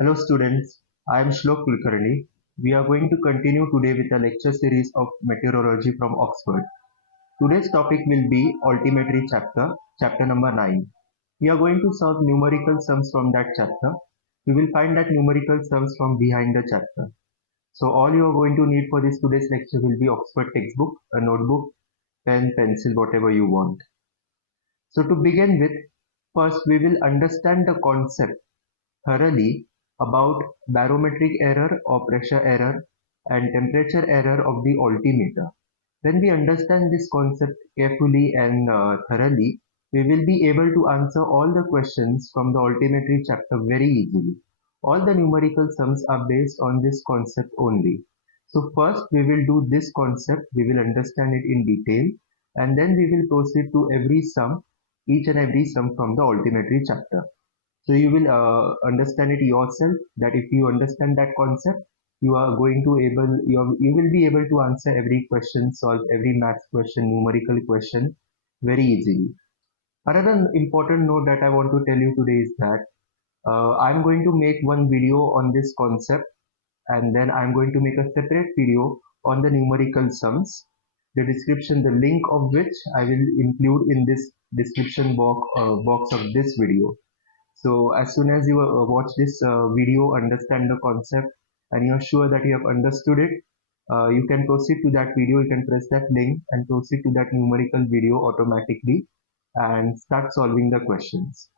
Hello students, I am Shlok Kulkarni. We are going to continue today with a lecture series of meteorology from Oxford. Today's topic will be ALTIMETRY chapter number 9. We are going to solve numerical sums from that chapter. We will find that numerical sums from behind the chapter. So all you are going to need for this today's lecture will be Oxford textbook, a notebook, pen, pencil, whatever you want. So to begin with, first we will understand the concept thoroughly about barometric error or pressure error and temperature error of the altimeter. When we understand this concept carefully and thoroughly, we will be able to answer all the questions from the altimetry chapter very easily. All the numerical sums are based on this concept only. So first we will do this concept, we will understand it in detail, and then we will proceed to every sum, each and every sum from the altimetry chapter. So you will understand it yourself that if you understand that concept, you are going to you will be able to answer every question, solve every math question, numerical question very easily. Another important note that I want to tell you today is that I'm going to make one video on this concept, and then I'm going to make a separate video on the numerical sums. The description, the link of which I will include in this description box of this video. So as soon as you watch this video, understand the concept, and you're sure that you have understood it, you can proceed to that video. You can press that link and proceed to that numerical video automatically and start solving the questions.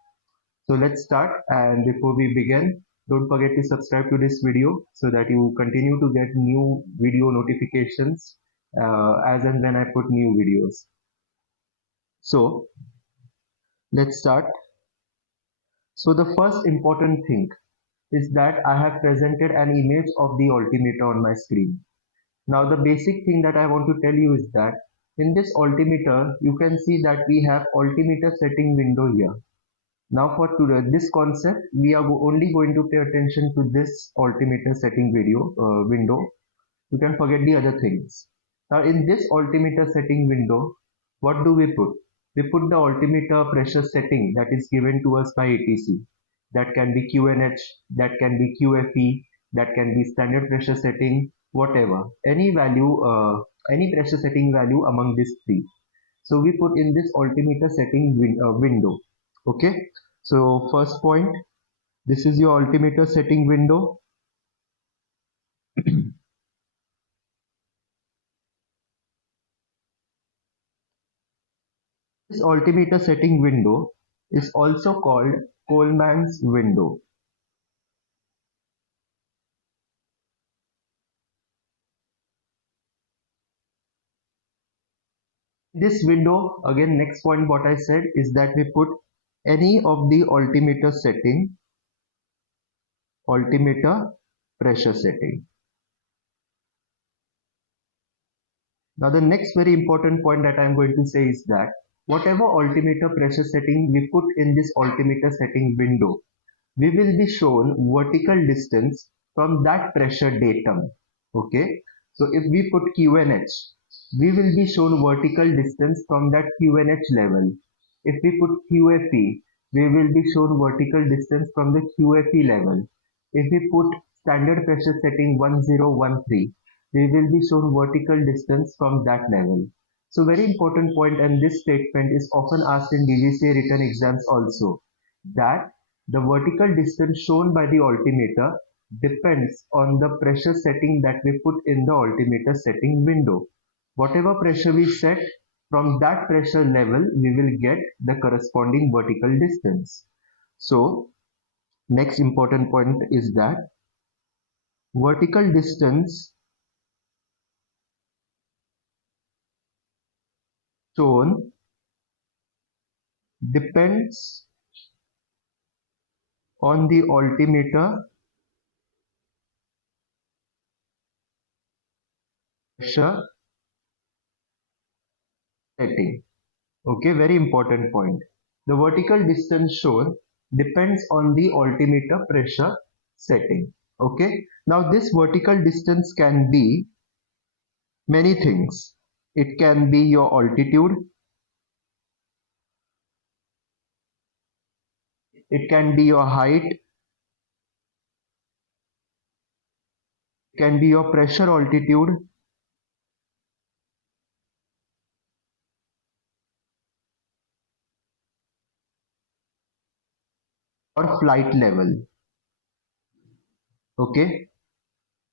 So let's start. And before we begin, don't forget to subscribe to this video so that you continue to get new video notifications as and when I put new videos. So let's start. So the first important thing is that I have presented an image of the altimeter on my screen. Now the basic thing that I want to tell you is that in this altimeter you can see that we have altimeter setting window here. Now for today, this concept we are only going to pay attention to this altimeter setting window. You can forget the other things. Now in this altimeter setting window, what do we put? We put the altimeter pressure setting that is given to us by ATC. That can be QNH, that can be QFE, that can be standard pressure setting, whatever. Any value, any pressure setting value among these three. So we put in this altimeter setting window. Okay. So first point, this is your altimeter setting window. This altimeter setting window is also called Coleman's window. This window, again, next point what I said is that we put any of the altimeter setting, altimeter pressure setting. Now the next very important point that I am going to say is that whatever altimeter pressure setting we put in this altimeter setting window, we will be shown vertical distance from that pressure datum. Okay, so if we put QNH, we will be shown vertical distance from that QNH level. If we put QFE, we will be shown vertical distance from the QFE level. If we put standard pressure setting 1013, we will be shown vertical distance from that level. So very important point, and this statement is often asked in DGCA written exams also, that the vertical distance shown by the altimeter depends on the pressure setting that we put in the altimeter setting window. Whatever pressure we set, from that pressure level we will get the corresponding vertical distance. So next important point is that vertical distance shown depends on the altimeter pressure setting. Okay, very important point. The vertical distance shown depends on the altimeter pressure setting. Okay, now this vertical distance can be many things. It can be your altitude, it can be your height, Can be your pressure altitude or flight level. Okay.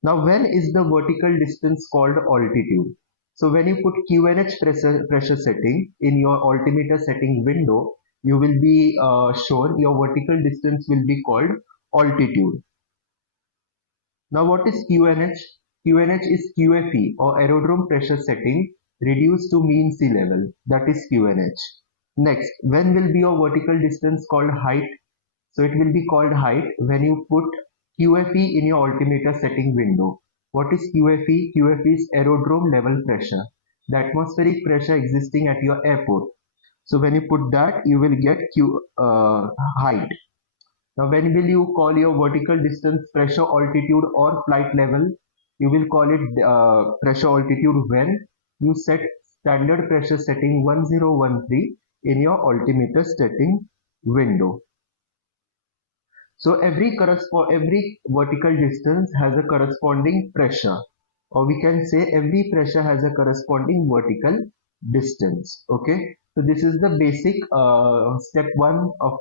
Now, when is the vertical distance called altitude? So when you put QNH pressure setting in your altimeter setting window, you will be shown your vertical distance will be called altitude. Now what is QNH? QNH is QFE or aerodrome pressure setting reduced to mean sea level. That is QNH. Next, when will be your vertical distance called height? So it will be called height when you put QFE in your altimeter setting window. What is QFE? QFE is aerodrome level pressure, the atmospheric pressure existing at your airport. So when you put that, you will get height. Now when will you call your vertical distance pressure altitude or flight level? You will call it pressure altitude when you set standard pressure setting 1013 in your altimeter setting window. So every vertical distance has a corresponding pressure, or we can say every pressure has a corresponding vertical distance. Okay, so this is the basic step one of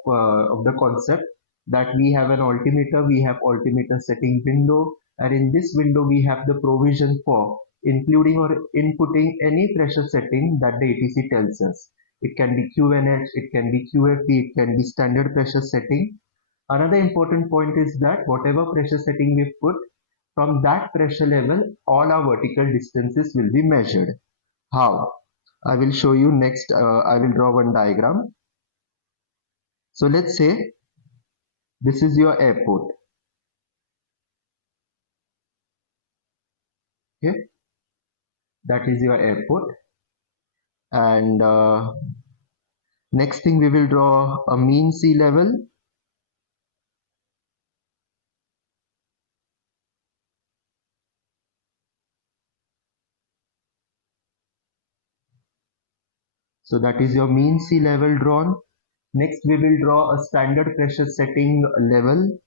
the concept, that we have an altimeter, we have altimeter setting window, and in this window we have the provision for including or inputting any pressure setting that the ATC tells us. It can be QNH, it can be QFP, it can be standard pressure setting. Another important point is that whatever pressure setting we put, from that pressure level, all our vertical distances will be measured. How? I will show you next. I will draw one diagram. So let's say this is your airport. Okay, that is your airport. And next thing, we will draw a mean sea level. So that is your mean sea level drawn. Next, we will draw a standard pressure setting level.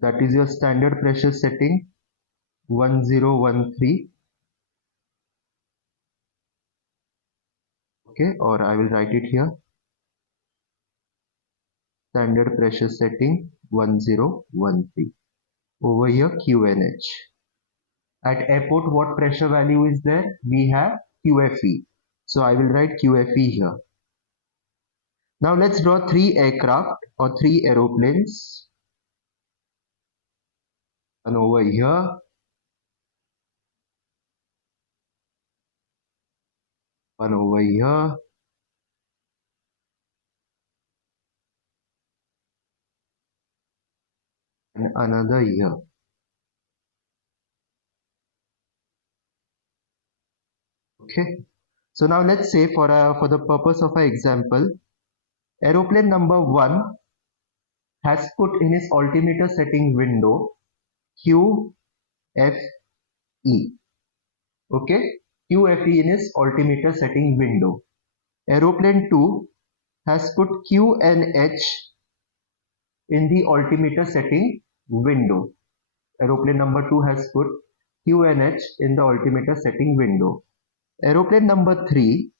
That is your standard pressure setting 1013. Okay, or I will write it here. Standard pressure setting 1013. Over here QNH. At airport, what pressure value is there? We have QFE. So I will write QFE here. Now let's draw three aircraft or three aeroplanes. One over here, one over here, and another here. Okay. So now let's say for the purpose of our example, aeroplane number 1 has put in its altimeter setting window QFE. Okay, QFE in its altimeter setting window. Aeroplane 2 has put QNH in the altimeter setting window. Aeroplane number 2 has put QNH in the altimeter setting window. Aeroplane number 3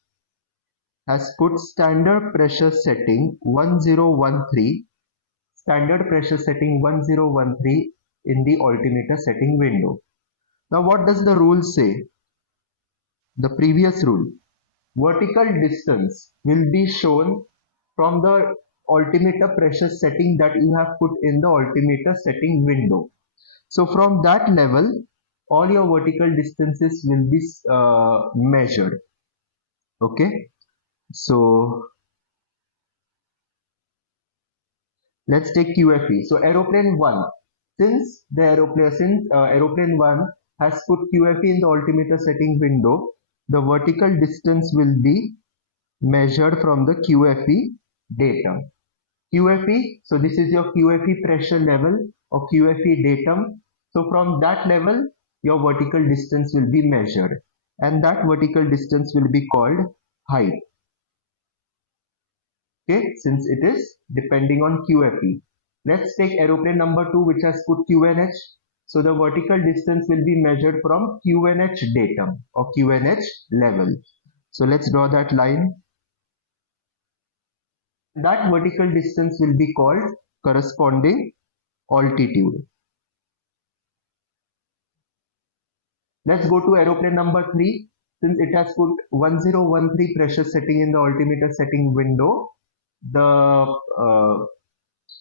has put standard pressure setting 1013, standard pressure setting 1013 in the altimeter setting window. Now what does the rule say? The previous rule, vertical distance will be shown from the altimeter pressure setting that you have put in the altimeter setting window. So from that level, all your vertical distances will be measured. Okay, so let's take QFE. So aeroplane 1, since aeroplane 1 has put QFE in the altimeter setting window, the vertical distance will be measured from the QFE datum. QFE, so this is your QFE pressure level or QFE datum. So from that level, your vertical distance will be measured, and that vertical distance will be called height. Okay, since it is depending on QFE. Let's take aeroplane number 2, which has put QNH. So the vertical distance will be measured from QNH datum or QNH level. So let's draw that line. That vertical distance will be called corresponding altitude. Let's go to aeroplane number 3. Since it has put 1013 pressure setting in the altimeter setting window, the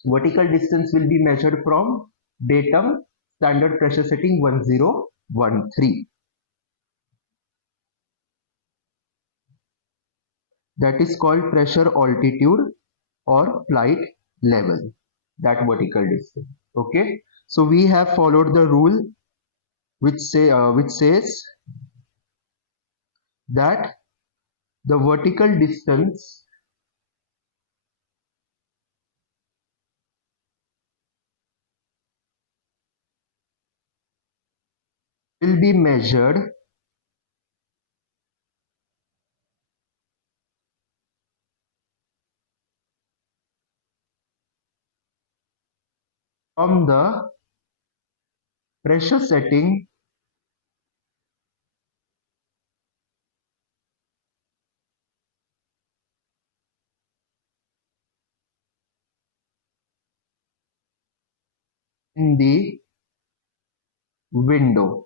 vertical distance will be measured from datum standard pressure setting 1013. That is called pressure altitude or flight level, that vertical distance. Okay, so we have followed the rule which says that the vertical distance will be measured from the pressure setting in the window.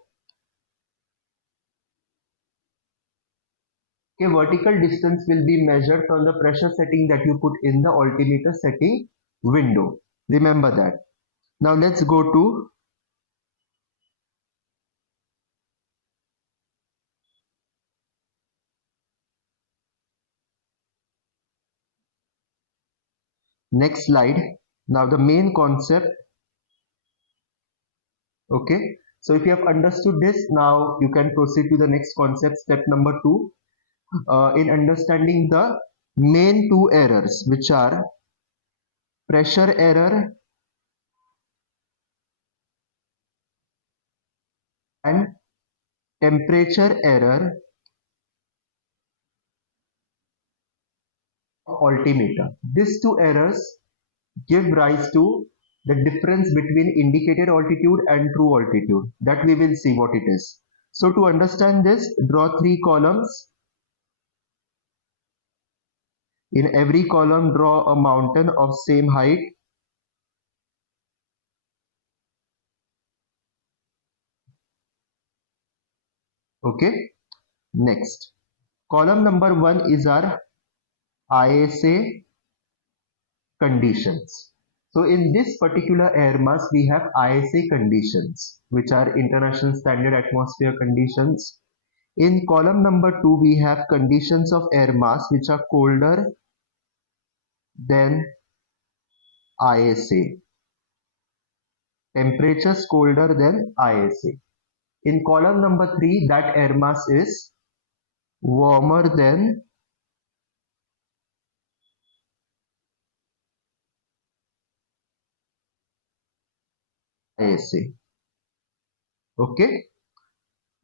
Okay, vertical distance will be measured from the pressure setting that you put in the altimeter setting window. Remember that. Now let's go to next slide. Now the main concept. Okay, so if you have understood this, now you can proceed to the next concept, step number 2, in understanding the main two errors, which are pressure error and temperature error of altimeter. These two errors give rise to the difference between indicated altitude and true altitude. That we will see what it is. So to understand this, draw 3 columns. In every column, draw a mountain of same height. Okay, next. Column number 1 is our ISA conditions. So in this particular air mass, we have ISA conditions, which are International Standard Atmosphere conditions. In column number 2, we have conditions of air mass, which are colder than ISA. Temperatures colder than ISA. In column number 3, that air mass is warmer than ISA. Okay.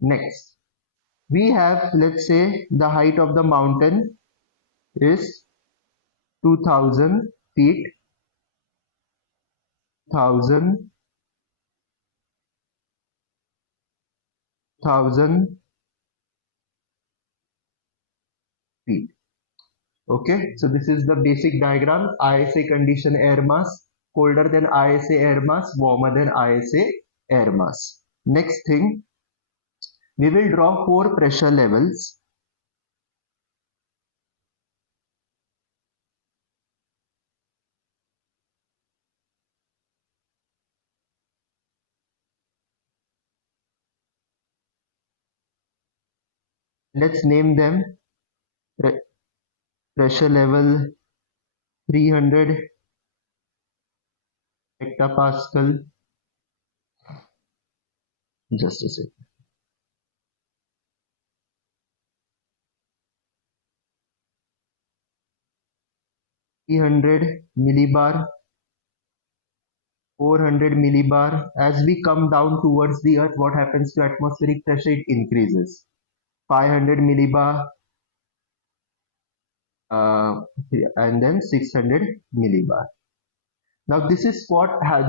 Next, we have, let's say, the height of the mountain is 2000 feet, 1000 feet. Okay, so this is the basic diagram. ISA condition air mass, colder than ISA air mass, warmer than ISA air mass. Next thing, we will draw 4 pressure levels. Let's name them. Pressure level 300 hectopascal. Just a second. 300 millibar, 400 millibar. As we come down towards the earth, what happens to atmospheric pressure? It increases. 500 millibar, uh, and then 600 millibar. Now this is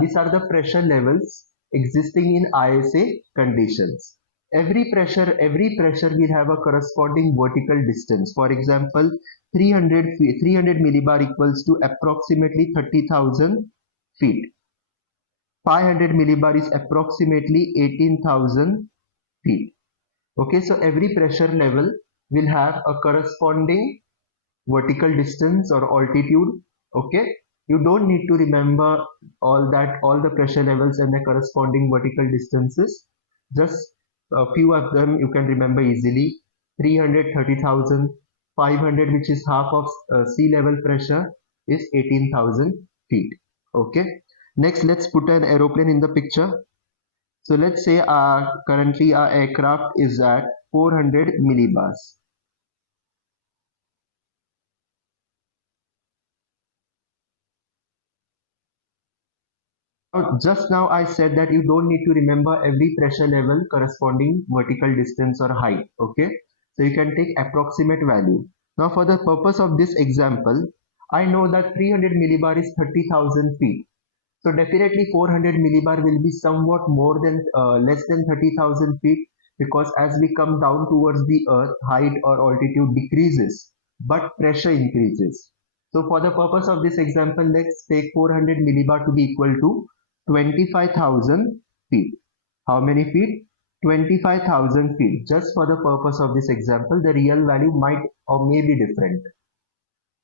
these are the pressure levels existing in ISA conditions. Every pressure will have a corresponding vertical distance. For example, 300 millibar equals to approximately 30,000 feet. 500 millibar is approximately 18,000 feet. Okay, so every pressure level will have a corresponding vertical distance or altitude. Okay, you don't need to remember all the pressure levels and the corresponding vertical distances. Just a few of them you can remember easily. 330,000, 500, which is half of sea level pressure, is 18,000 feet. Okay, next let's put an aeroplane in the picture. So let's say currently our aircraft is at 400 millibars. Just now I said that you don't need to remember every pressure level corresponding vertical distance or height. Okay, so you can take approximate value. Now for the purpose of this example, I know that 300 millibar is 30,000 feet. So definitely 400 millibar will be somewhat more than less than 30,000 feet, because as we come down towards the earth, height or altitude decreases, but pressure increases. So for the purpose of this example, let's take 400 millibar to be equal to 25,000 feet. How many feet? 25,000 feet. Just for the purpose of this example, the real value might or may be different.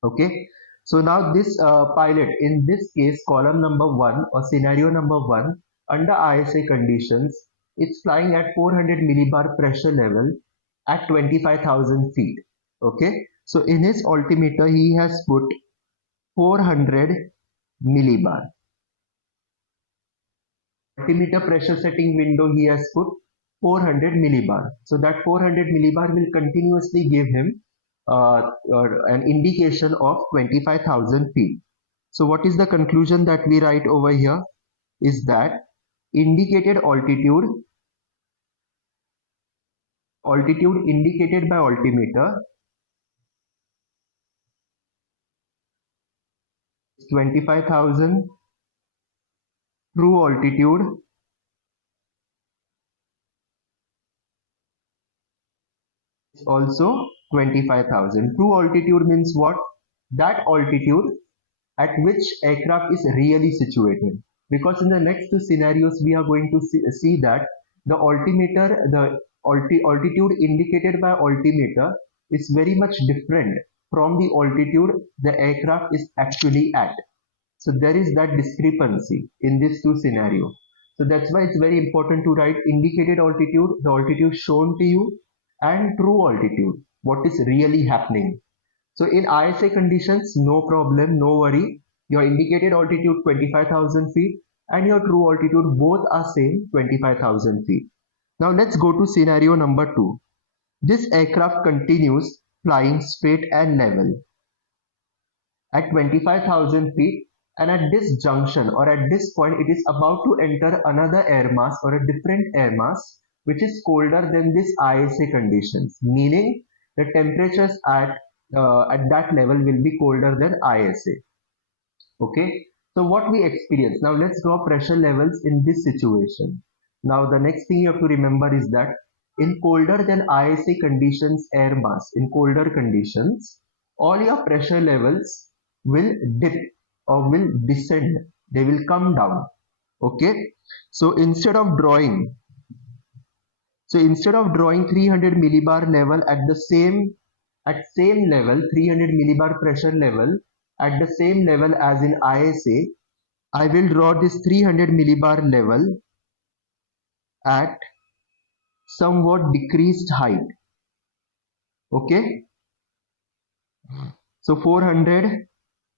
Okay, so now this pilot, in this case column number 1 or scenario number 1, under ISA conditions, it's flying at 400 millibar pressure level at 25,000 feet. Okay, so in his altimeter he has put 400 millibar. Altimeter pressure setting window he has put 400 millibar. So that 400 millibar will continuously give him an indication of 25,000 feet. So what is the conclusion that we write over here is that indicated altitude indicated by altimeter is 25,000, true altitude is also 25,000. True altitude means what? That altitude at which aircraft is really situated, because in the next two scenarios we are going to see that the altitude indicated by altimeter is very much different from the altitude the aircraft is actually at. So there is that discrepancy in these two scenarios. So that's why it's very important to write indicated altitude, the altitude shown to you, and true altitude, what is really happening. So in ISA conditions, no problem, no worry. Your indicated altitude 25,000 feet and your true altitude both are same 25,000 feet. Now let's go to scenario number 2. This aircraft continues flying straight and level at 25,000 feet, and at this junction or at this point it is about to enter another air mass or a different air mass which is colder than this ISA conditions, meaning the temperatures at that level will be colder than ISA. Okay, so what we experience now, let's draw pressure levels in this situation. Now the next thing you have to remember is that in colder than ISA conditions air mass, in colder conditions, all your pressure levels will dip or will descend, they will come down. Okay, so instead of drawing 300 millibar level at same level, 300 millibar pressure level at the same level as in ISA, I will draw this 300 millibar level at somewhat decreased height. Okay, so 400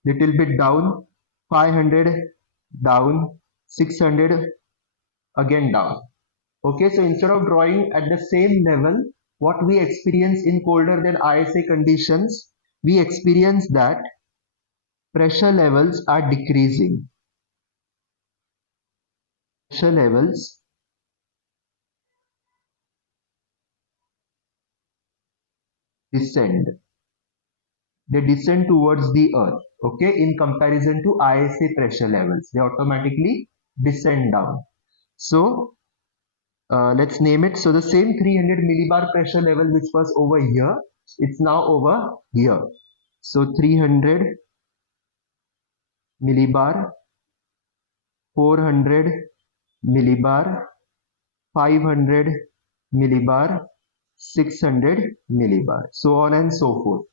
little bit down, 500 down, 600 again down. Okay, so instead of drawing at the same level what we experience in colder than ISA conditions, we experience that pressure levels are decreasing. Pressure levels descend. they descend towards the earth. Okay, in comparison to ISA pressure levels, they automatically descend down. So let's name it. So the same 300 millibar pressure level which was over here, it's now over here. So 300 millibar, 400 millibar, 500 millibar, 600 millibar, so on and so forth.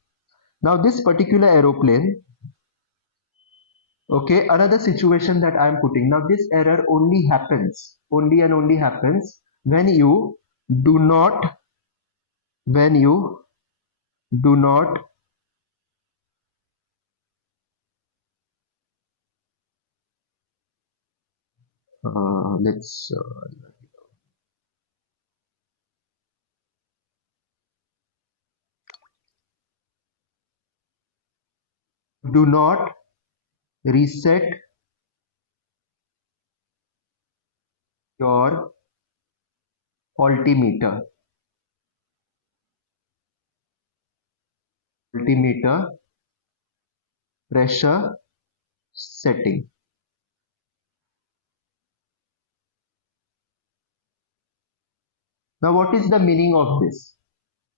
Now this particular aeroplane, okay, another situation that I am putting. Now this error only happens, only and only happens when you do not, when you do not let's do not reset your altimeter, altimeter pressure setting. Now what is the meaning of this?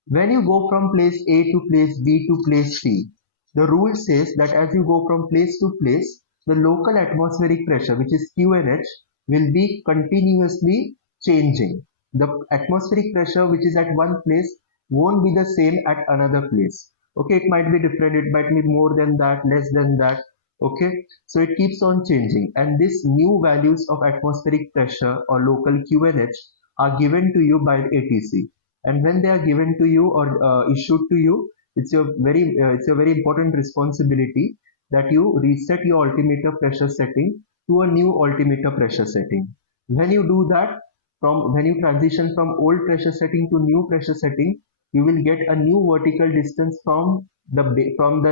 When you go from place A to place B to place C, the rule says that as you go from place to place, the local atmospheric pressure, which is Q and H, will be continuously changing. The atmospheric pressure which is at one place won't be the same at another place. Okay, it might be different, it might be more than that, less than that. Okay, so it keeps on changing, and these new values of atmospheric pressure or local Q and H are given to you by ATC, and when they are given to you or issued to you, it's your very important responsibility that you reset your altimeter pressure setting to a new altimeter pressure setting. When you do that, from when you transition from old pressure setting to new pressure setting, you will get a new vertical distance from the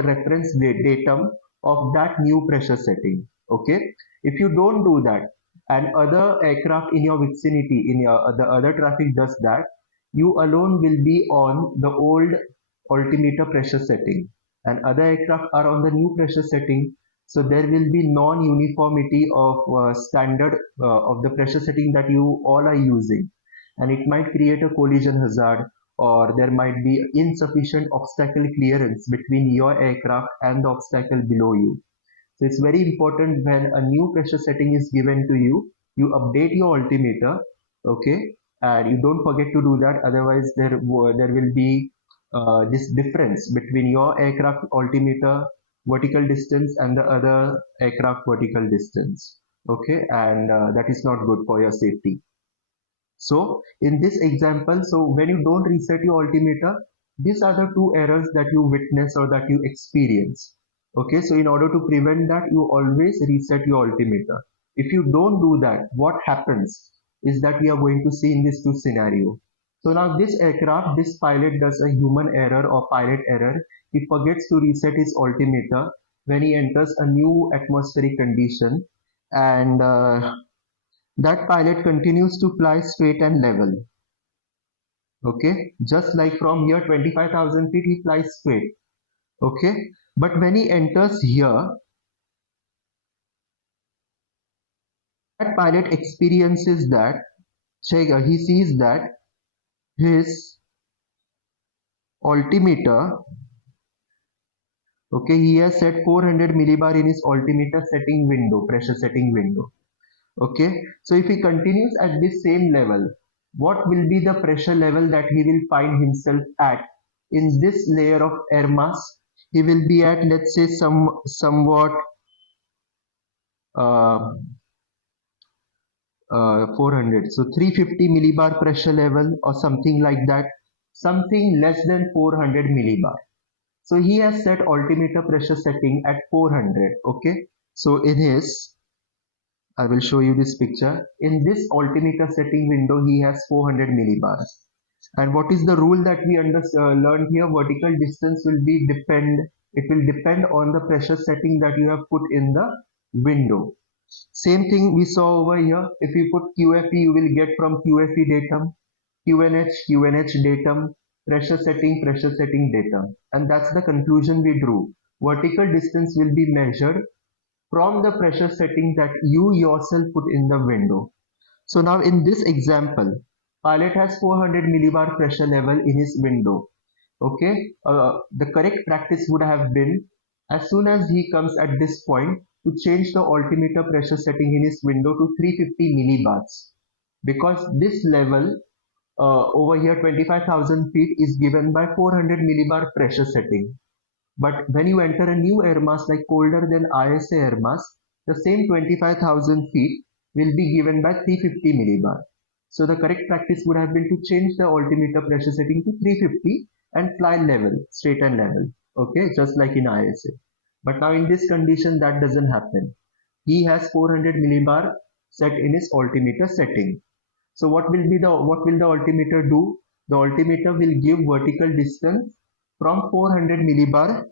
reference datum of that new pressure setting. Okay, if you don't do that and other aircraft in your vicinity, in your the other traffic does that, you alone will be on the old altimeter pressure setting and other aircraft are on the new pressure setting. So there will be non-uniformity of standard of the pressure setting that you all are using, and it might create a collision hazard, or there might be insufficient obstacle clearance between your aircraft and the obstacle below you. So it's very important when a new pressure setting is given to you, you update your altimeter, okay, and you don't forget to do that. Otherwise, there will be this difference between your aircraft altimeter vertical distance and the other aircraft vertical distance, okay, and that is not good for your safety. So in this example, so when you don't reset your altimeter, these are the two errors that you witness or that you experience. Okay, so in order to prevent that, you always reset your altimeter. If you don't do that, what happens is that we are going to see in this two scenario. So now this aircraft, this pilot does a human error or pilot error. He forgets to reset his altimeter when he enters a new atmospheric condition, and that pilot continues to fly straight and level. Okay, just like from here 25,000 feet he flies straight. Okay, but when he enters here, that pilot experiences that, he sees that his altimeter, okay, he has set 400 millibar in his altimeter setting window, pressure setting window. Okay, so if he continues at this same level, what will be the pressure level that he will find himself at in this layer of air mass? He will be at, let's say, somewhat 400, so 350 millibar pressure level or something like that, something less than 400 millibar. So he has set altimeter pressure setting at 400. Okay, so in his, I will show you this picture. In this altimeter setting window, he has 400 millibars. And what is the rule that we learned here? Vertical distance will be it will depend on the pressure setting that you have put in the window. Same thing we saw over here. If you put QFE, you will get from QFE datum, QNH datum, pressure setting data. And that's the conclusion we drew. Vertical distance will be measured from the pressure setting that you yourself put in the window. So now in this example, pilot has 400 millibar pressure level in his window. Okay, the correct practice would have been, as soon as he comes at this point, to change the altimeter pressure setting in his window to 350 millibars, because this level over here 25,000 feet is given by 400 millibar pressure setting. But when you enter a new air mass like colder than ISA air mass, the same 25,000 feet will be given by 350 millibar. So the correct practice would have been to change the altimeter pressure setting to 350 and fly level, straight and level. Okay, just like in ISA. But now in this condition that doesn't happen. He has 400 millibar set in his altimeter setting. So what will the altimeter do? The altimeter will give vertical distance from 400 millibar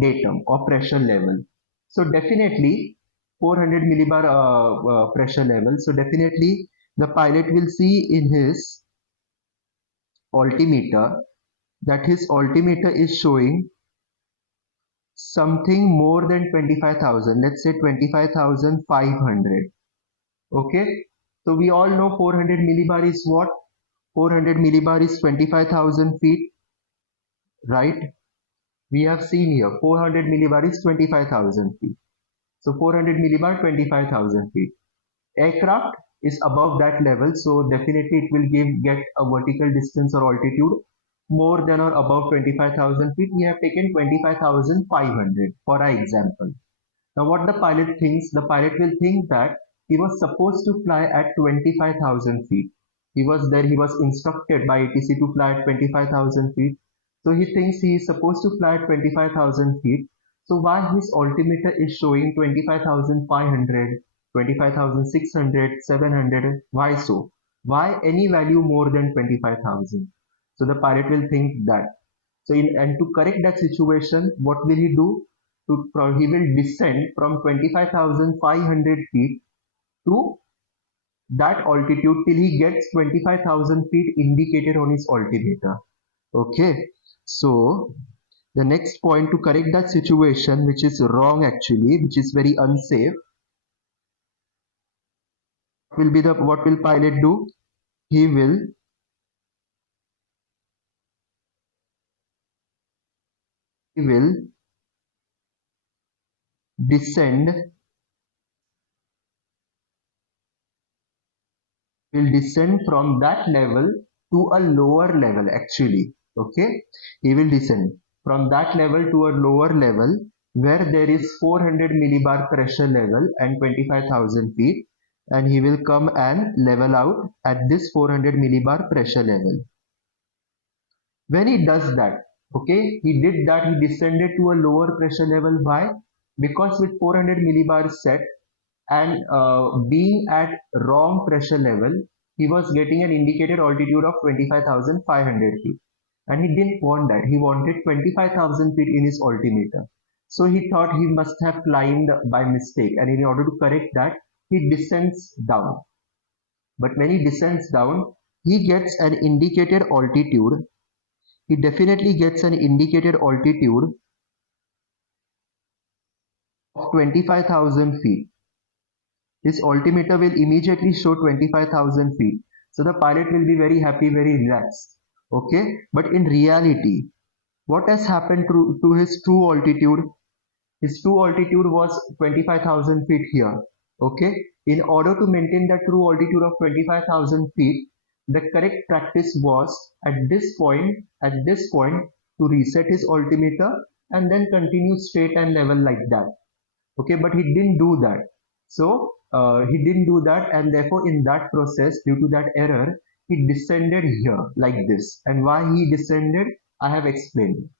datum or pressure level. So definitely 400 millibar pressure level. So definitely the pilot will see in his altimeter that his altimeter is showing something more than 25,000. Let's say 25,500. Okay. So we all know 400 millibar is what? 400 millibar is 25,000 feet, right? We have seen here 400 millibar is 25,000 feet. So 400 millibar 25,000 feet. Aircraft is above that level, so definitely it will get a vertical distance or altitude more than or above 25,000 feet. We have taken 25,500 for our example. Now what the pilot thinks, the pilot will think that he was supposed to fly at 25,000 feet. He was instructed by ATC to fly at 25,000 feet. So he thinks he is supposed to fly at 25,000 feet. So why his altimeter is showing 25,500, 25,600, 700? Why so? Why any value more than 25,000? So the pilot will think that. So and to correct that situation, what will he do? He will descend from 25,500 feet to that altitude till he gets 25,000 feet indicated on his altimeter. Okay, so the next point to correct that situation, which is wrong actually, which is very unsafe, what will pilot do? He will descend from that level to a lower level actually. Okay, he will descend from that level to a lower level where there is 400 millibar pressure level and 25,000 feet, and he will come and level out at this 400 millibar pressure level. When he does that, okay, he descended to a lower pressure level. Why? Because with 400 millibar set and being at wrong pressure level, he was getting an indicated altitude of 25,500 feet. And he didn't want that. He wanted 25,000 feet in his altimeter. So he thought he must have climbed by mistake. And in order to correct that, he descends down. But when he descends down, he gets an indicated altitude. He definitely gets an indicated altitude of 25,000 feet. His altimeter will immediately show 25,000 feet. So the pilot will be very happy, very relaxed. Okay, but in reality, what has happened to his true altitude? His true altitude was 25,000 feet here. Okay, in order to maintain that true altitude of 25,000 feet, the correct practice was at this point, to reset his altimeter and then continue straight and level like that. Okay, but he didn't do that. So he didn't do that, and therefore in that process, due to that error, he descended here like this. And why he descended, I have explained.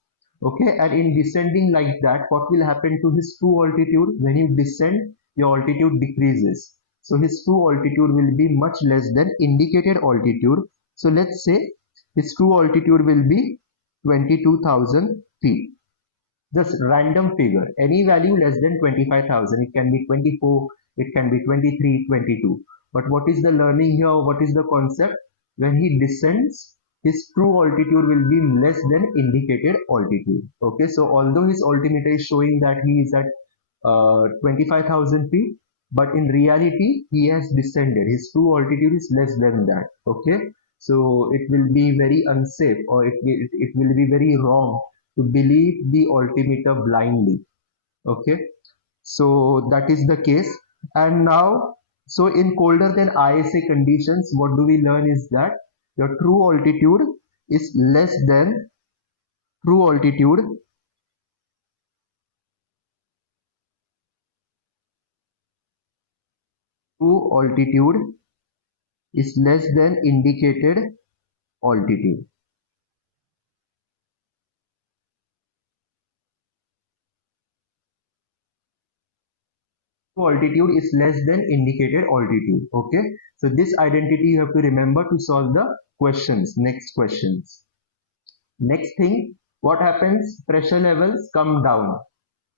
Okay, and in descending like that, what will happen to his true altitude? When you descend, your altitude decreases. So his true altitude will be much less than indicated altitude. So let's say his true altitude will be 22,000 feet. Just random figure, any value less than 25,000. It can be 24, it can be 23, 22. But what is the learning here? What is the concept? When he descends, his true altitude will be less than indicated altitude. Okay, so although his altimeter is showing that he is at 25,000 feet, but in reality he has descended. His true altitude is less than that. Okay, so it will be very unsafe, or it will be very wrong to believe the altimeter blindly. Okay, so that is the case. And now, so in colder than ISA conditions, what do we learn is that your true altitude is less than true altitude true altitude is less than indicated altitude. Altitude is less than indicated altitude. Okay, so this identity you have to remember to solve the questions. Next questions. Next thing, what happens? Pressure levels come down.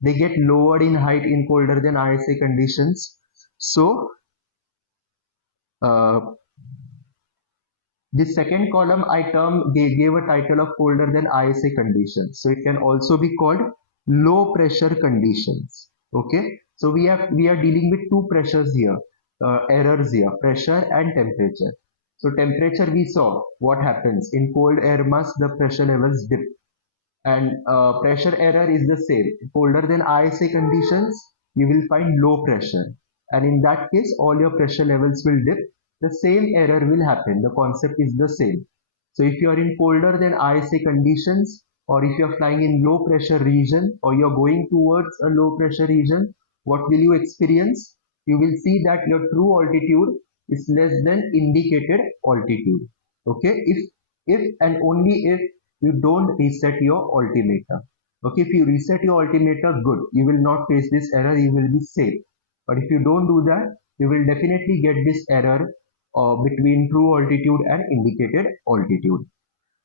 They get lowered in height in colder than ISA conditions. So this second column I gave a title of colder than ISA conditions. So it can also be called low pressure conditions. Okay, so we are dealing with two pressures here, errors here, pressure and temperature. So temperature, we saw what happens in cold air mass, the pressure levels dip, and pressure error is the same. Colder than ISA conditions, you will find low pressure, and in that case all your pressure levels will dip. The same error will happen. The concept is the same. So if you are in colder than ISA conditions, or if you are flying in low pressure region, or you are going towards a low pressure region, what will you experience? You will see that your true altitude is less than indicated altitude. Okay, if and only if you don't reset your altimeter. Okay, if you reset your altimeter, good, you will not face this error, you will be safe. But if you don't do that, you will definitely get this error between true altitude and indicated altitude.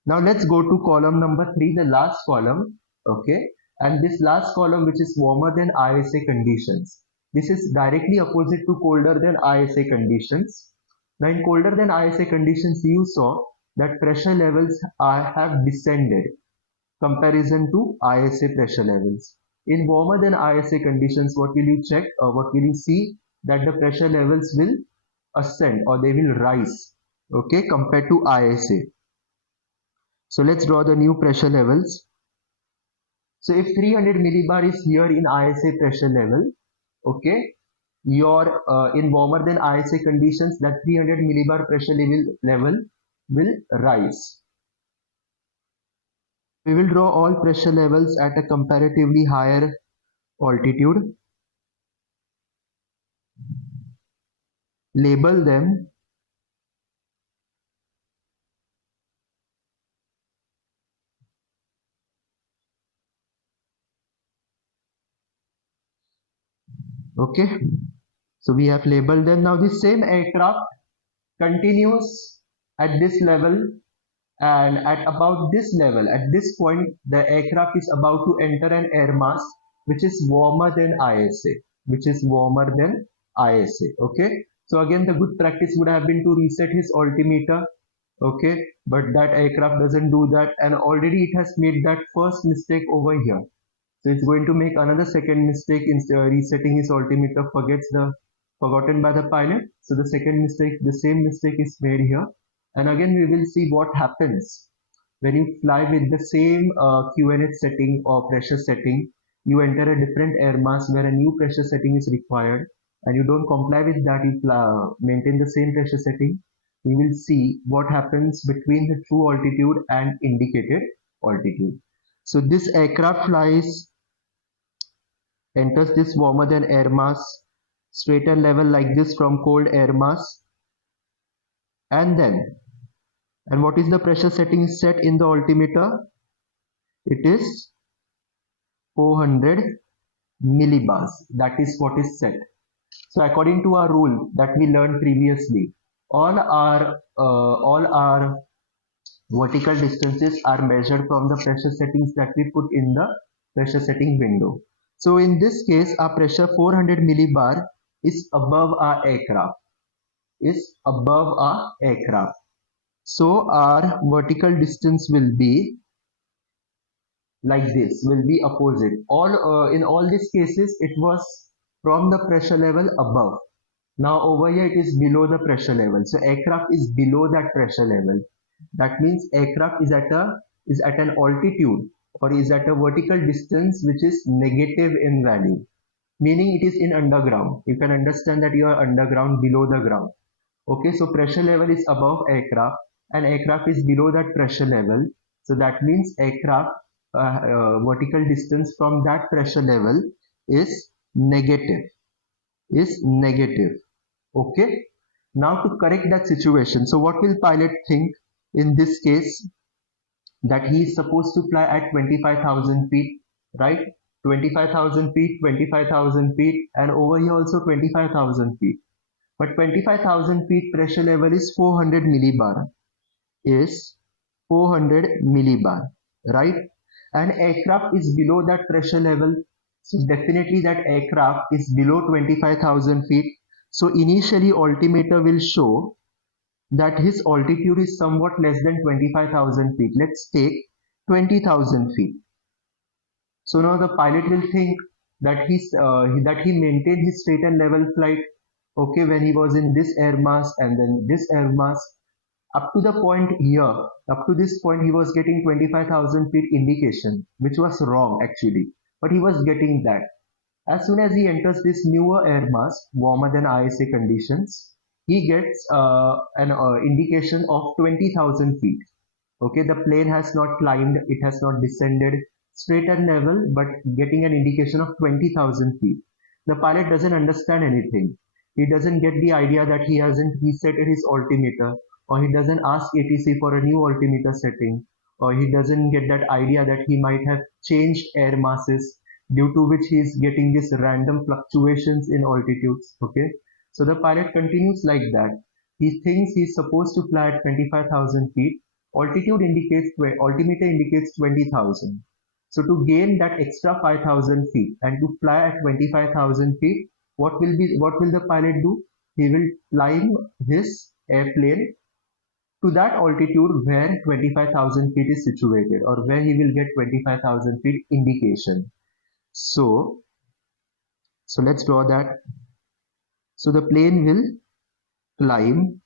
Now let's go to column number 3, the last column. Okay, and this last column, which is warmer than ISA conditions, this is directly opposite to colder than ISA conditions. Now in colder than ISA conditions, you saw that pressure levels have descended comparison to ISA pressure levels. In warmer than ISA conditions, what will you check, or what will you see? That the pressure levels will ascend, or they will rise, okay, compared to ISA. So let's draw the new pressure levels. So if 300 millibar is here in ISA pressure level, okay, your in warmer than ISA conditions, that 300 millibar pressure level will rise. We will draw all pressure levels at a comparatively higher altitude, label them, okay, so we have labeled them. Now this same aircraft continues at this level, and at about this level, at this point, the aircraft is about to enter an air mass which is warmer than ISA, okay. So again, the good practice would have been to reset his altimeter, okay, but that aircraft doesn't do that, and already it has made that first mistake over here. So it's going to make another second mistake in resetting his altimeter, forgotten by the pilot. So the second mistake, the same mistake is made here. And again, we will see what happens when you fly with the same QNH setting or pressure setting. You enter a different air mass where a new pressure setting is required, and you don't comply with that, you maintain the same pressure setting. We will see what happens between the true altitude and indicated altitude. So this aircraft enters this warmer than air mass, straighten level like this from cold air mass, and what is the pressure setting set in the altimeter? It is 400 millibars. That is what is set. So according to our rule that we learned previously, all our vertical distances are measured from the pressure settings that we put in the pressure setting window. So in this case, our pressure 400 millibar is above our aircraft. is above our aircraft. So our vertical distance will be like this, will be opposite. In all these cases, it was from the pressure level above. Now over here it is below the pressure level. So aircraft is below that pressure level. That means aircraft is at an altitude or is at a vertical distance which is negative in value, meaning it is in underground. You can understand that you are underground, below the ground. Okay, so pressure level is above aircraft and aircraft is below that pressure level. So that means aircraft vertical distance from that pressure level is negative. Okay. Now to correct that situation, so what will pilot think in this case? That he is supposed to fly at 25,000 feet, right? 25,000 feet, 25,000 feet, and over here also 25,000 feet. But 25,000 feet pressure level is 400 millibar, right? And aircraft is below that pressure level. So definitely that aircraft is below 25,000 feet. So initially altimeter will show that his altitude is somewhat less than 25,000 feet. Let's take 20,000 feet. So now the pilot will think that he maintained his straight and level flight, okay, when he was in this air mass and then this air mass. Up to the point here, up to this point, he was getting 25,000 feet indication, which was wrong actually, but he was getting that. As soon as he enters this newer air mass, warmer than ISA conditions, he gets an indication of 20,000 feet. Okay, the plane has not climbed, it has not descended straight and level, but getting an indication of 20,000 feet. The pilot doesn't understand anything. He doesn't get the idea that he hasn't reset his altimeter, or he doesn't ask ATC for a new altimeter setting, or he doesn't get that idea that he might have changed air masses, due to which he is getting these random fluctuations in altitudes. Okay, so the pilot continues like that. He thinks he is supposed to fly at 25,000 feet. Altimeter indicates 20,000. So to gain that extra 5,000 feet and to fly at 25,000 feet, what will the pilot do? He will climb his airplane to that altitude where 25,000 feet is situated, or where he will get 25,000 feet indication. So let's draw that. So the plane will climb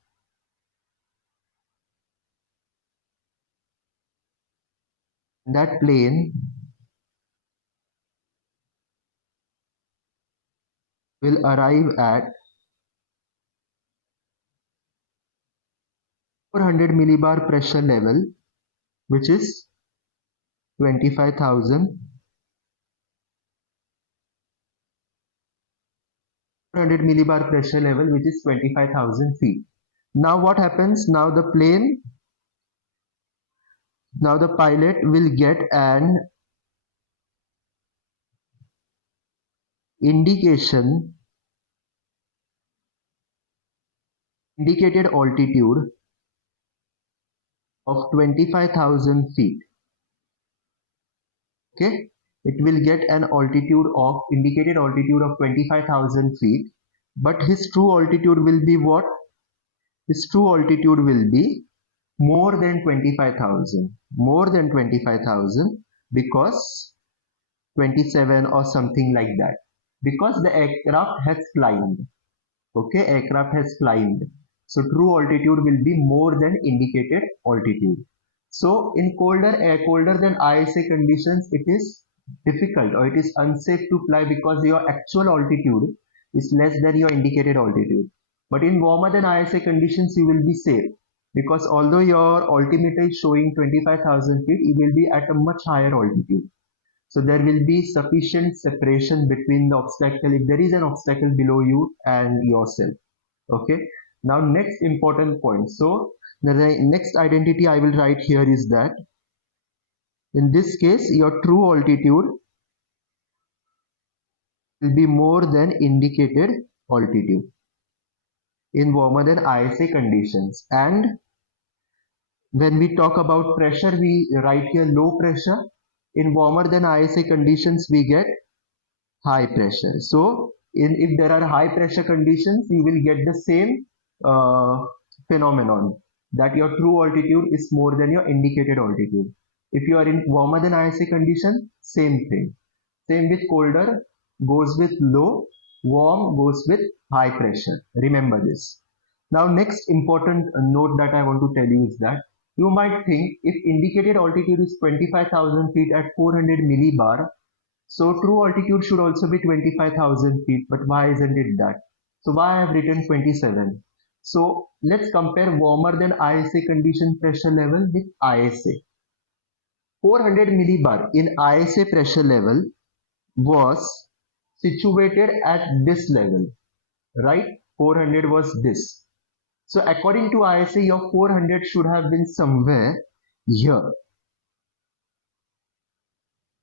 that plane will arrive at 400 millibar pressure level, which is 25,000. 400 millibar pressure level, which is 25,000 feet. Now what happens? Now the pilot will get an indicated altitude of 25,000 feet. Okay, it will get an indicated altitude of 25,000 feet, but his true altitude will be what? His true altitude will be more than 25,000, because 27 or something like that, because the aircraft has climbed. Okay, aircraft has climbed, so true altitude will be more than indicated altitude. So in colder than ISA conditions, it is difficult or it is unsafe to fly because your actual altitude is less than your indicated altitude. But in warmer than ISA conditions, you will be safe, because although your altimeter is showing 25,000 feet, you will be at a much higher altitude. So there will be sufficient separation between the obstacle, if there is an obstacle below you and yourself. Okay, now next important point. So the next identity I will write here is that in this case your true altitude will be more than indicated altitude in warmer than ISA conditions. And when we talk about pressure, we write here low pressure. In warmer than ISA conditions, we get high pressure. So if there are high pressure conditions, you will get the same uh, phenomenon, that your true altitude is more than your indicated altitude. If you are in warmer than ISA condition, same thing. Same with colder, goes with low, warm goes with high pressure. Remember this. Now, next important note that I want to tell you is that you might think if indicated altitude is 25,000 feet at 400 millibar, so true altitude should also be 25,000 feet, but why isn't it that? So why I have written 27? So let's compare warmer than ISA condition pressure level with ISA. 400 millibar in ISA pressure level was situated at this level, right? 400 was this. So according to ISA, your 400 should have been somewhere here.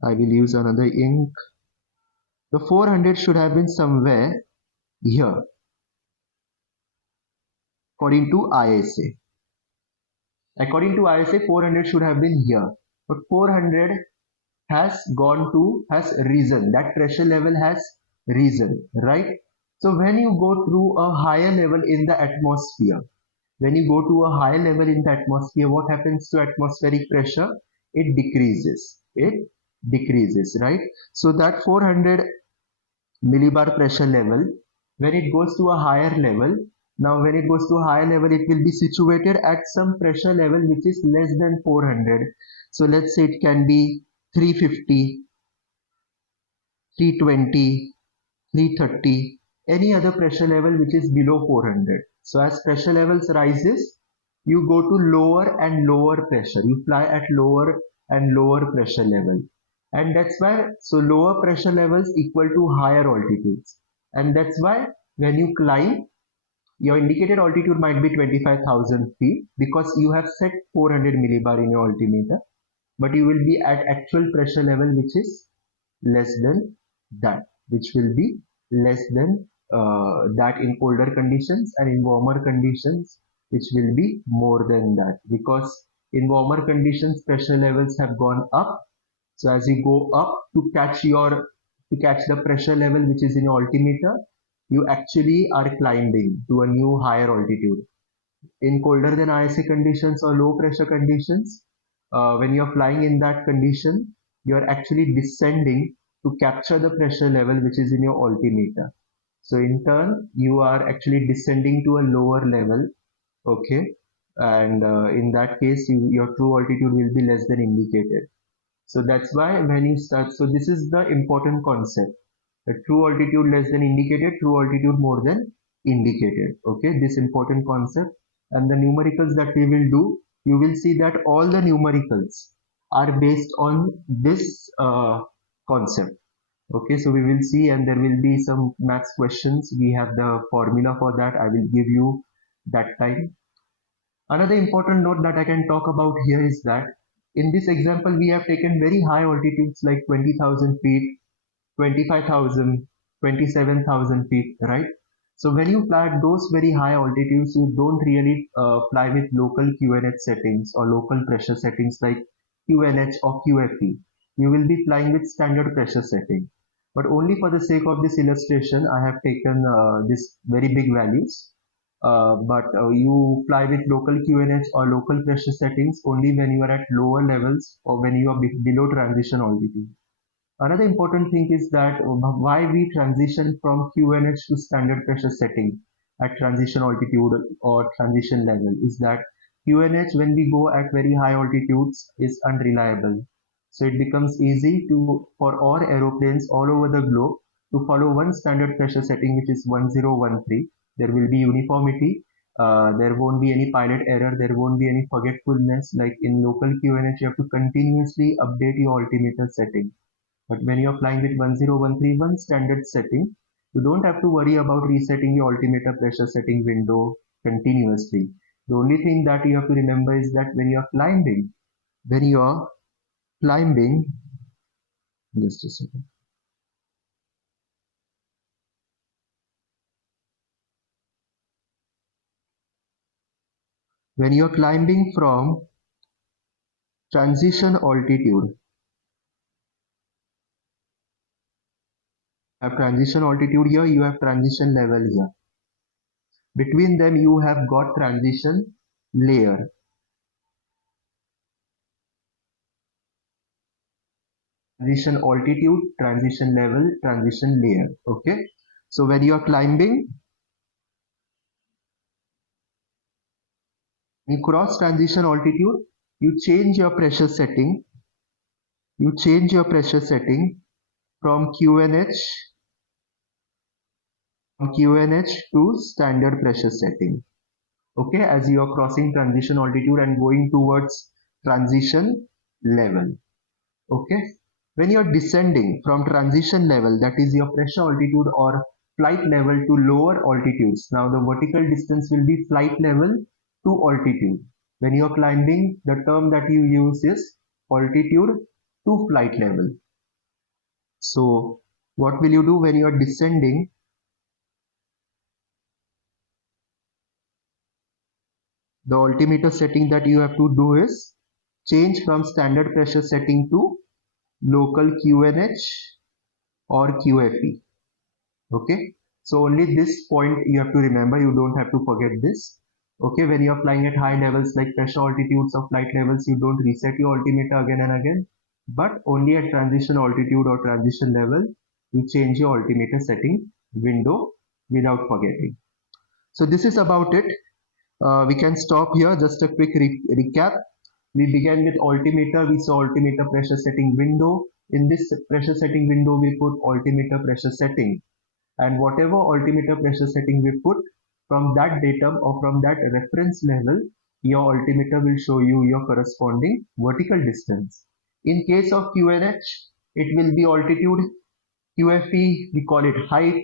I will use another ink. The 400 should have been somewhere here, according to ISA. According to ISA, 400 should have been here. But 400 has risen. That pressure level has risen, right? So when you go through a higher level in the atmosphere, when you go to a higher level in the atmosphere, what happens to atmospheric pressure? It decreases. It decreases, right? So that 400 millibar pressure level, when it goes to a higher level, now when it goes to a higher level, it will be situated at some pressure level which is less than 400. So let's say it can be 350, 320, 330, any other pressure level which is below 400. So as pressure levels rises, you go to lower and lower pressure. You fly at lower and lower pressure level. And that's why, so lower pressure levels equal to higher altitudes. And that's why when you climb, your indicated altitude might be 25,000 feet because you have set 400 millibar in your altimeter, but you will be at actual pressure level which is less than that, which will be less than that in colder conditions, and in warmer conditions which will be more than that, because in warmer conditions pressure levels have gone up. So as you go up to catch the pressure level which is in your altimeter, you actually are climbing to a new higher altitude. In colder than ISA conditions or low pressure conditions, when you're flying in that condition, you're actually descending to capture the pressure level which is in your altimeter. So in turn, you are actually descending to a lower level, okay? And in that case, your true altitude will be less than indicated. So that's why when you start, so this is the important concept. The true altitude less than indicated, true altitude more than indicated. Okay, this important concept. And the numericals that we will do, you will see that all the numericals are based on this concept. Okay, so we will see, and there will be some maths questions. We have the formula for that. I will give you that time. Another important note that I can talk about here is that in this example, we have taken very high altitudes like 20,000 feet, 25,000, 27,000 feet, right? So when you fly at those very high altitudes, you don't really fly with local QNH settings or local pressure settings like QNH or QFE. You will be flying with standard pressure setting. But only for the sake of this illustration, I have taken this very big values. But you fly with local QNH or local pressure settings only when you are at lower levels or when you are below transition altitude. Another important thing is that why we transition from QNH to standard pressure setting at transition altitude or transition level is that QNH when we go at very high altitudes is unreliable. So it becomes easy for all aeroplanes all over the globe to follow one standard pressure setting which is 1013. There will be uniformity. There won't be any pilot error. There won't be any forgetfulness. Like in local QNH, you have to continuously update your altimeter setting. But when you're flying with 10131 standard setting, you don't have to worry about resetting your altimeter pressure setting window continuously. The only thing that you have to remember is that when you're climbing, just a second. When you're climbing from transition altitude, you have transition altitude here, you have transition level here. Between them you have got transition layer. Transition altitude, transition level, transition layer. Okay. So when you are climbing, you cross transition altitude, you change your pressure setting. You change your pressure setting from QNH to standard pressure setting. Okay, as you are crossing transition altitude and going towards transition level. Okay, when you are descending from transition level, that is your pressure altitude or flight level to lower altitudes. Now the vertical distance will be flight level to altitude. When you are climbing, the term that you use is altitude to flight level. So what will you do when you are descending? The altimeter setting that you have to do is change from standard pressure setting to local QNH or QFE. Okay, so only this point you have to remember, you don't have to forget this. Okay, when you are flying at high levels like pressure altitudes or flight levels, you don't reset your altimeter again and again, but only at transition altitude or transition level you change your altimeter setting window without forgetting. So this is about it. We can stop here. Just a quick recap. We began with altimeter. We saw altimeter pressure setting window. In this pressure setting window, we put altimeter pressure setting, and whatever altimeter pressure setting we put, from that datum or from that reference level, your altimeter will show you your corresponding vertical distance. In case of QNH, it will be altitude. QFE, we call it height.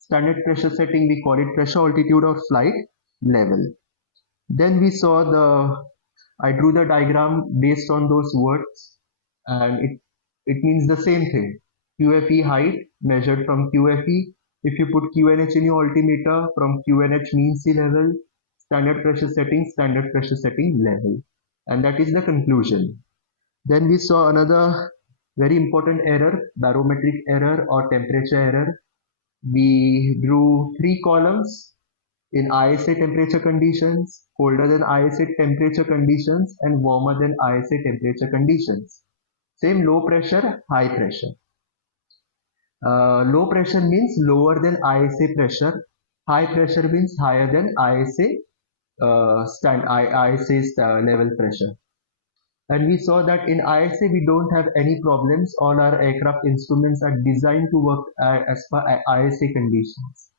Standard pressure setting, we call it pressure altitude or flight level. Then we saw I drew the diagram based on those words, and it means the same thing. QFE height measured from QFE. If you put QNH in your altimeter, from QNH mean sea level, standard pressure setting level. And that is the conclusion. Then we saw another very important error, barometric error or temperature error. We drew 3 columns in ISA temperature conditions, colder than ISA temperature conditions, and warmer than ISA temperature conditions. Same low pressure, high pressure. Low pressure means lower than ISA pressure. High pressure means higher than ISA level pressure. And we saw that in ISA we don't have any problems. All our aircraft instruments are designed to work as per ISA conditions.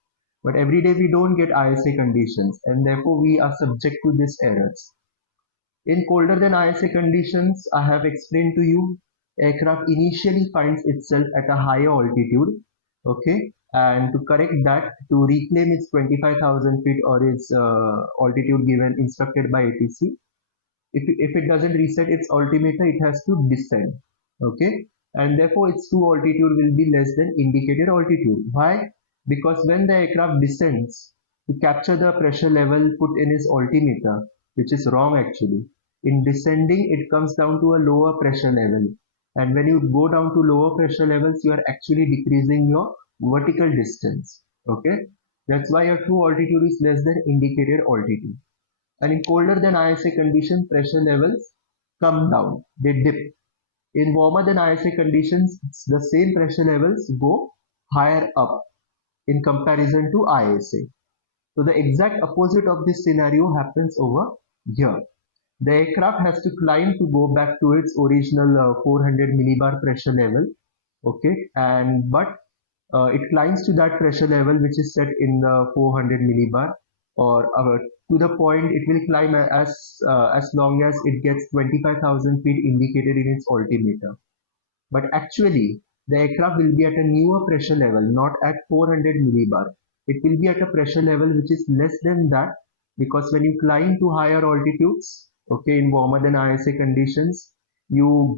But every day we don't get ISA conditions, and therefore we are subject to these errors. In colder than ISA conditions, I have explained to you, aircraft initially finds itself at a higher altitude, okay, and to correct that, to reclaim its 25,000 feet or its altitude given instructed by ATC, if it doesn't reset its altimeter, it has to descend, okay, and therefore its true altitude will be less than indicated altitude. Why? Because when the aircraft descends to capture the pressure level put in its altimeter, which is wrong actually. In descending, it comes down to a lower pressure level, and when you go down to lower pressure levels, you are actually decreasing your vertical distance. Okay, that's why your true altitude is less than indicated altitude. And in colder than ISA conditions, pressure levels come down, they dip. In warmer than ISA conditions, the same pressure levels go higher up in comparison to ISA. So the exact opposite of this scenario happens over here. The aircraft has to climb to go back to its original 400 millibar pressure level, okay, and but it climbs to that pressure level which is set in the 400 millibar, or to the point it will climb as long as it gets 25,000 feet indicated in its altimeter. But actually, the aircraft will be at a newer pressure level, not at 400 millibar. It will be at a pressure level which is less than that, because when you climb to higher altitudes, okay, in warmer than ISA conditions, you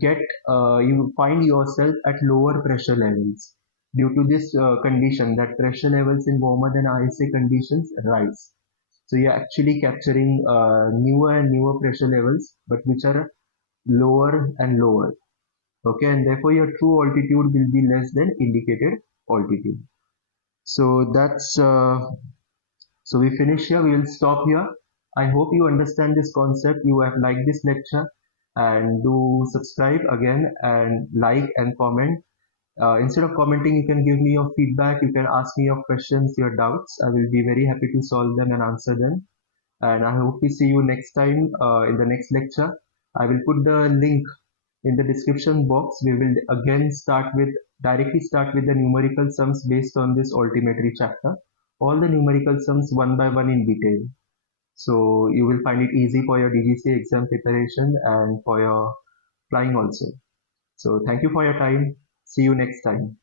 find yourself at lower pressure levels. Due to this condition, that pressure levels in warmer than ISA conditions rise. So you're actually capturing newer and newer pressure levels, but which are lower and lower. Okay, and therefore your true altitude will be less than indicated altitude. So So we finish here, we will stop here. I hope you understand this concept, you have liked this lecture, and do subscribe again and like and comment. Instead of commenting, you can give me your feedback, you can ask me your questions, your doubts. I will be very happy to solve them and answer them. And I hope we see you next time in the next lecture. I will put the link in the description box. We will again directly start with the numerical sums based on this altimetry chapter. All the numerical sums one by one in detail. So you will find it easy for your DGCA exam preparation and for your flying also. So thank you for your time. See you next time.